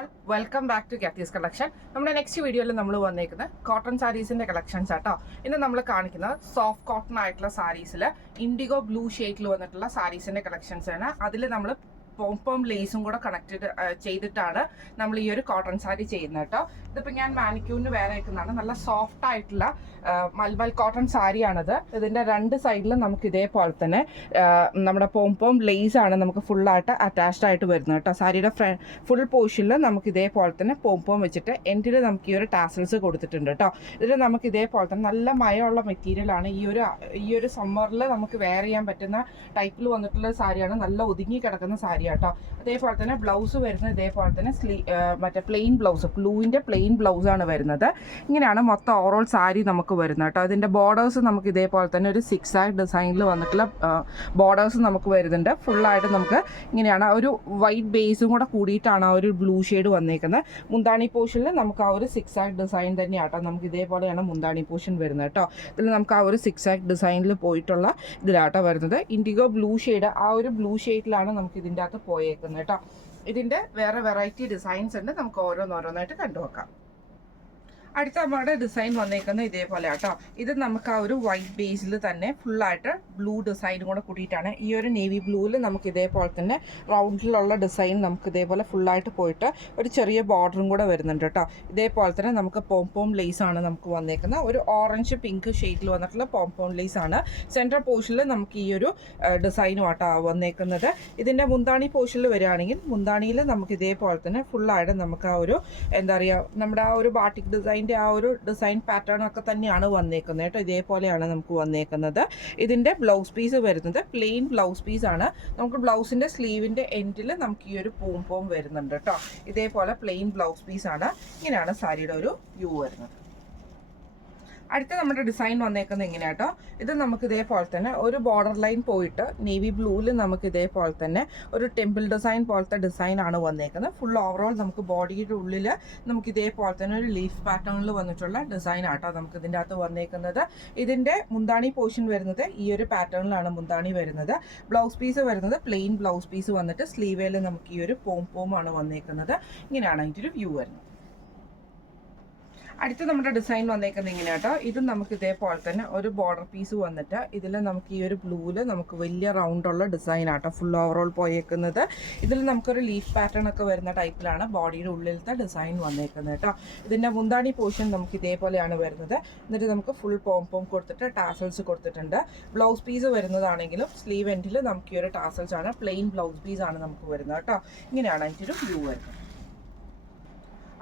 All welcome back to ഗാത്തീസ് collection. നമ്മുടെ next വീഡിയോയിൽ നമ്മൾ വന്നേക്കുന്നത് കോട്ടൺ സാരീസിന്റെ കളക്ഷൻസ് ആട്ടോ. ഇന്ന് നമ്മൾ കാണിക്കുന്നത് സോഫ്റ്റ് കോട്ടൺ ആയിട്ടുള്ള സാരീസിൽ ഇൻഡിഗോ ബ്ലൂ ഷെയ്ഡിൽ വന്നിട്ടുള്ള സാരീസിന്റെ കളക്ഷൻസ് ആണ്. അതിൽ നമ്മൾ പോംപോം ലേസും കൂടെ കണക്റ്റഡ് ചെയ്തിട്ടാണ് നമ്മൾ ഈ ഒരു കോട്ടൺ സാരി ചെയ്യുന്നത് കേട്ടോ. ഇതിപ്പോൾ ഞാൻ മാനിക്യൂറിന് വേറെ വെക്കുന്നതാണ്. നല്ല സോഫ്റ്റ് ആയിട്ടുള്ള മൽമൽ കോട്ടൺ സാരിയാണിത്. ഇതിൻ്റെ രണ്ട് സൈഡിലും നമുക്ക് ഇതേപോലെ തന്നെ നമ്മുടെ പോംപോം ലേസ് ആണ് നമുക്ക് ഫുള്ളായിട്ട് അറ്റാച്ച്ഡ് ആയിട്ട് വരുന്നത് കേട്ടോ. സാരിയുടെ ഫുൾ പോർഷനിൽ നമുക്ക് ഇതേപോലെ തന്നെ പോംപോം വെച്ചിട്ട് എൻഡിൽ നമുക്ക് ഈ ഒരു ടാസൽസ് കൊടുത്തിട്ടുണ്ട് കേട്ടോ. ഇതിൽ നമുക്ക് ഇതേപോലെ തന്നെ നല്ല മയമുള്ള മെറ്റീരിയലാണ്. ഈ ഒരു സമ്മറിൽ നമുക്ക് വെയർ ചെയ്യാൻ പറ്റുന്ന ടൈപ്പിൽ വന്നിട്ടുള്ള സാരിയാണ്. നല്ല ഒതുങ്ങി കിടക്കുന്ന സാരി കേട്ടോ. അതേപോലെ തന്നെ ബ്ലൗസ് വരുന്നത് ഇതേപോലെ തന്നെ മറ്റേ പ്ലെയിൻ ബ്ലൗസ്, ബ്ലൂവിൻ്റെ പ്ലെയിൻ ബ്ലൗസാണ് വരുന്നത്. ഇങ്ങനെയാണ് മൊത്തം ഓവറോൾ സാരി നമുക്ക് വരുന്നത് കേട്ടോ. അതിൻ്റെ ബോർഡേഴ്സ് നമുക്ക് ഇതേപോലെ തന്നെ ഒരു 6 ഡിസൈനിൽ വന്നിട്ടുള്ള ബോർഡേഴ്സ് നമുക്ക് വരുന്നുണ്ട്. ഫുള്ളായിട്ട് നമുക്ക് ഇങ്ങനെയാണ് ഒരു വൈറ്റ് ബേസും കൂടെ കൂടിയിട്ടാണ് ആ ഒരു ബ്ലൂ ഷെയ്ഡ് വന്നേക്കുന്നത്. മുന്താണി പോർഷനിൽ നമുക്ക് ആ ഒരു 6 ഡിസൈൻ തന്നെയാട്ടോ. നമുക്ക് ഇതേപോലെയാണ് മുന്താണി പോർഷൻ വരുന്നത് കേട്ടോ. ഇതിൽ നമുക്ക് ആ ഒരു 6 ഡിസൈനിൽ പോയിട്ടുള്ള ഇതിലാട്ടോ വരുന്നത്. ഇൻഡിഗോ ബ്ലൂ ഷെയ്ഡ്, ആ ഒരു ബ്ലൂ ഷെയ്ഡിലാണ് നമുക്ക് ഇതിൻ്റെ അകത്ത് പോയേക്കുന്നത് കേട്ടോ. ഇതിൻ്റെ വേറെ വെറൈറ്റി ഡിസൈൻസ് ഉണ്ട്. നമുക്ക് ഓരോന്നോരോന്നായിട്ട് കണ്ടുവെക്കാം. അടുത്ത നമ്മുടെ ഡിസൈൻ വന്നേക്കുന്നത് ഇതേപോലെ കേട്ടോ. ഇത് നമുക്ക് ആ ഒരു വൈറ്റ് ബേസിൽ തന്നെ ഫുള്ളായിട്ട് ബ്ലൂ ഡിസൈൻ കൂടെ കൂടിയിട്ടാണ്. ഈ ഒരു നേവി ബ്ലൂവിൽ നമുക്ക് ഇതേപോലെ തന്നെ റൗണ്ടിലുള്ള ഡിസൈൻ നമുക്ക് ഇതേപോലെ ഫുള്ളായിട്ട് പോയിട്ട് ഒരു ചെറിയ ബോർഡറും കൂടെ വരുന്നുണ്ട് കേട്ടോ. ഇതേപോലെ തന്നെ നമുക്ക് പോംപോം ലേസ് ആണ് നമുക്ക് വന്നേക്കുന്നത്. ഒരു ഓറഞ്ച് പിങ്ക് ഷെയ്ഡിൽ വന്നിട്ടുള്ള പോംപോം ലേസ് ആണ്. സെൻട്രൽ പോർഷനിൽ നമുക്ക് ഈ ഒരു ഡിസൈനും ആട്ടോ വന്നേക്കുന്നത്. ഇതിൻ്റെ മുന്താണി പോർഷനിൽ വരികയാണെങ്കിൽ മുന്താണിയിൽ നമുക്ക് ഇതേപോലെ തന്നെ ഫുള്ളായിട്ട് നമുക്ക് ആ ഒരു എന്താ പറയുക, നമ്മുടെ ആ ഒരു ബാട്ടിക് ഡിസൈൻ ആ ഒരു ഡിസൈൻ പാറ്റേൺ ഒക്കെ തന്നെയാണ് വന്നേക്കുന്നത് കേട്ടോ. ഇതേപോലെയാണ് നമുക്ക് വന്നേക്കുന്നത്. ഇതിൻ്റെ ബ്ലൗസ് പീസ് വരുന്നത് പ്ലെയിൻ ബ്ലൗസ് പീസാണ്. നമുക്ക് ബ്ലൗസിൻ്റെ സ്ലീവിൻ്റെ എൻഡിൽ നമുക്ക് ഈ ഒരു പോം വരുന്നുണ്ട് കേട്ടോ. ഇതേപോലെ പ്ലെയിൻ ബ്ലൗസ് പീസാണ്. ഇങ്ങനെയാണ് സാരിയുടെ ഒരു വ്യൂ വരുന്നത്. അടുത്ത നമ്മുടെ ഡിസൈൻ വന്നേക്കുന്നത് എങ്ങനെയാ കേട്ടോ. ഇത് നമുക്ക് ഇതേപോലെ തന്നെ ഒരു ബോർഡർ ലൈൻ പോയിട്ട് നേവി ബ്ലൂവിൽ നമുക്ക് ഇതേപോലെ തന്നെ ഒരു ടെമ്പിൾ ഡിസൈൻ പോലത്തെ ഡിസൈനാണ് വന്നേക്കുന്നത്. ഫുൾ ഓവറോൾ നമുക്ക് ബോഡിയുടെ ഉള്ളിൽ നമുക്ക് ഇതേപോലെ തന്നെ ഒരു ലീഫ് പാറ്റേണിൽ വന്നിട്ടുള്ള ഡിസൈൻ ആട്ടോ നമുക്ക് ഇതിൻ്റെ അകത്ത് വന്നേക്കുന്നത്. ഇതിൻ്റെ മുന്താണി പോർഷൻ വരുന്നത് ഈ ഒരു പാറ്റേണിലാണ് മുന്താണി വരുന്നത്. ബ്ലൗസ് പീസ് വരുന്നത് പ്ലെയിൻ ബ്ലൗസ് പീസ് വന്നിട്ട് സ്ലീവേൽ നമുക്ക് ഈ ഒരു പോമാണ് വന്നേക്കുന്നത്. ഇങ്ങനെയാണ് അതിൻ്റെ ഒരു വ്യൂ വരുന്നത്. അടുത്ത നമ്മുടെ ഡിസൈൻ വന്നേക്കുന്നത് ഇങ്ങനെ കേട്ടോ. ഇതും നമുക്ക് ഇതേപോലെ തന്നെ ഒരു ബോർഡർ പീസ് വന്നിട്ട് ഇതിൽ നമുക്ക് ഈ ഒരു ബ്ലൂവിൽ നമുക്ക് വലിയ റൗണ്ടുള്ള ഡിസൈൻ ആട്ടോ ഫുൾ ഓവറോൾ പോയേക്കുന്നത്. ഇതിൽ നമുക്കൊരു ലീഫ് പാറ്റേൺ ഒക്കെ വരുന്ന ടൈപ്പിലാണ് ബോഡിയുടെ ഉള്ളിലത്തെ ഡിസൈൻ വന്നേക്കുന്നത് കേട്ടോ. ഇതിൻ്റെ മുന്താണി പോർഷൻ നമുക്ക് ഇതേപോലെയാണ് വരുന്നത്. എന്നിട്ട് നമുക്ക് ഫുൾ പോം കൊടുത്തിട്ട് ടാസൽസ് കൊടുത്തിട്ടുണ്ട്. ബ്ലൗസ് പീസ് വരുന്നതാണെങ്കിലും സ്ലീവ് എൻഡിൽ നമുക്ക് ഈ ഒരു ടാസൽസ് ആണ്. പ്ലെയിൻ ബ്ലൗസ് പീസ് ആണ് നമുക്ക് വരുന്നത് കേട്ടോ. ഇങ്ങനെയാണ് അതിൻ്റെ ഒരു വ്യൂ വരുന്നത്.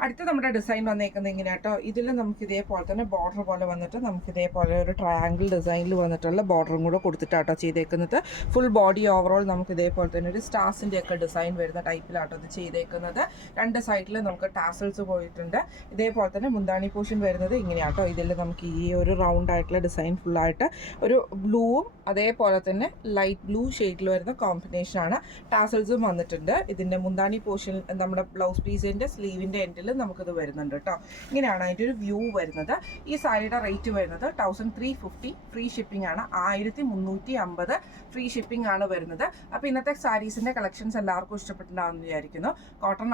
അടുത്ത നമ്മുടെ ഡിസൈൻ വന്നേക്കുന്നത് ഇങ്ങനെ കേട്ടോ. ഇതിൽ നമുക്ക് ഇതേപോലെ തന്നെ ബോർഡർ പോലെ വന്നിട്ട് നമുക്ക് ഇതേപോലെ ഒരു ട്രയാങ്കിൾ ഡിസൈനിൽ വന്നിട്ടുള്ള ബോർഡറും കൂടെ കൊടുത്തിട്ടാട്ടോ ചെയ്തേക്കുന്നത്. ഫുൾ ബോഡി ഓവറോൾ നമുക്ക് ഇതേപോലെ തന്നെ ഒരു സ്റ്റാർസിൻ്റെ ഒക്കെ ഡിസൈൻ വരുന്ന ടൈപ്പിലാട്ടോ ഇത് ചെയ്തേക്കുന്നത്. രണ്ട് സൈഡിൽ നമുക്ക് ടാസൽസ് പോയിട്ടുണ്ട്. ഇതേപോലെ തന്നെ മുന്താണി പോർഷൻ വരുന്നത് ഇങ്ങനെയാട്ടോ. ഇതിൽ നമുക്ക് ഈ ഒരു റൗണ്ട് ആയിട്ടുള്ള ഡിസൈൻ ഫുള്ളായിട്ട് ഒരു ബ്ലൂവും അതേപോലെ തന്നെ ലൈറ്റ് ബ്ലൂ ഷെയ്ഡിൽ വരുന്ന കോമ്പിനേഷനാണ്. ടാസൽസും വന്നിട്ടുണ്ട്. ഇതിൻ്റെ മുന്താണി പോർഷൻ നമ്മുടെ ബ്ലൗസ് പീസിൻ്റെ സ്ലീവിൻ്റെ എൻഡിൽ നമുക്കിത് വരുന്നുണ്ട് കേട്ടോ. ഇങ്ങനെയാണ് അതിൻ്റെ ഒരു വ്യൂ വരുന്നത്. ഈ സാരിയുടെ റേറ്റ് വരുന്നത് 1350. ഫ്രീ ഷിപ്പിംഗ് ആണ്. 1350 ഫ്രീ ഷിപ്പിംഗ് ആണ് വരുന്നത്. അപ്പോൾ ഇന്നത്തെ സാരീസിൻ്റെ കളക്ഷൻസ് എല്ലാവർക്കും ഇഷ്ടപ്പെട്ടിട്ടുണ്ടാകുമെന്ന് വിചാരിക്കുന്നു. കോട്ടൺ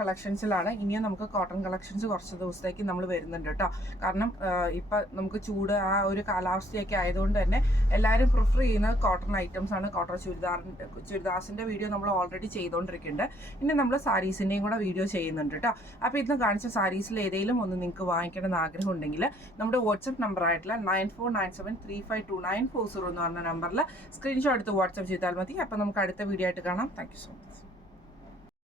കളക്ഷൻസിലാണ്. ഇനിയും നമുക്ക് കോട്ടൺ കളക്ഷൻസ് കുറച്ച് ദിവസത്തേക്ക് നമ്മൾ വരുന്നുണ്ട് കേട്ടോ. കാരണം ഇപ്പം നമുക്ക് ചൂട് ആ ഒരു കാലാവസ്ഥയൊക്കെ ആയതുകൊണ്ട് തന്നെ എല്ലാവരും പ്രിഫർ ചെയ്യുന്നത് കോട്ടൺ ഐറ്റംസ് ആണ്. കോട്ടൺ ചുരിദാസിൻ്റെ വീഡിയോ നമ്മൾ ഓൾറെഡി ചെയ്തുകൊണ്ടിരിക്കുന്നുണ്ട്. ഇനി നമ്മൾ സാരീസിൻ്റെയും കൂടെ വീഡിയോ ചെയ്യുന്നുണ്ട് കേട്ടോ. അപ്പോൾ ഇന്ന് കാണിച്ച സാരീസിൽ ഏതെങ്കിലും ഒന്ന് നിങ്ങൾക്ക് വാങ്ങിക്കണമെന്ന് ആഗ്രഹം ഉണ്ടെങ്കിൽ നമ്മുടെ വാട്സപ്പ് നമ്പർ ആയിട്ടുള്ള 9497352940 എന്ന് പറഞ്ഞ നമ്പറിൽ സ്ക്രീൻഷോട്ട് എടുത്ത് വാട്സപ്പ് ചെയ്താൽ മതി. അപ്പോൾ നമുക്ക് അടുത്ത വീഡിയോ ആയിട്ട് കാണാം. Thank you so much.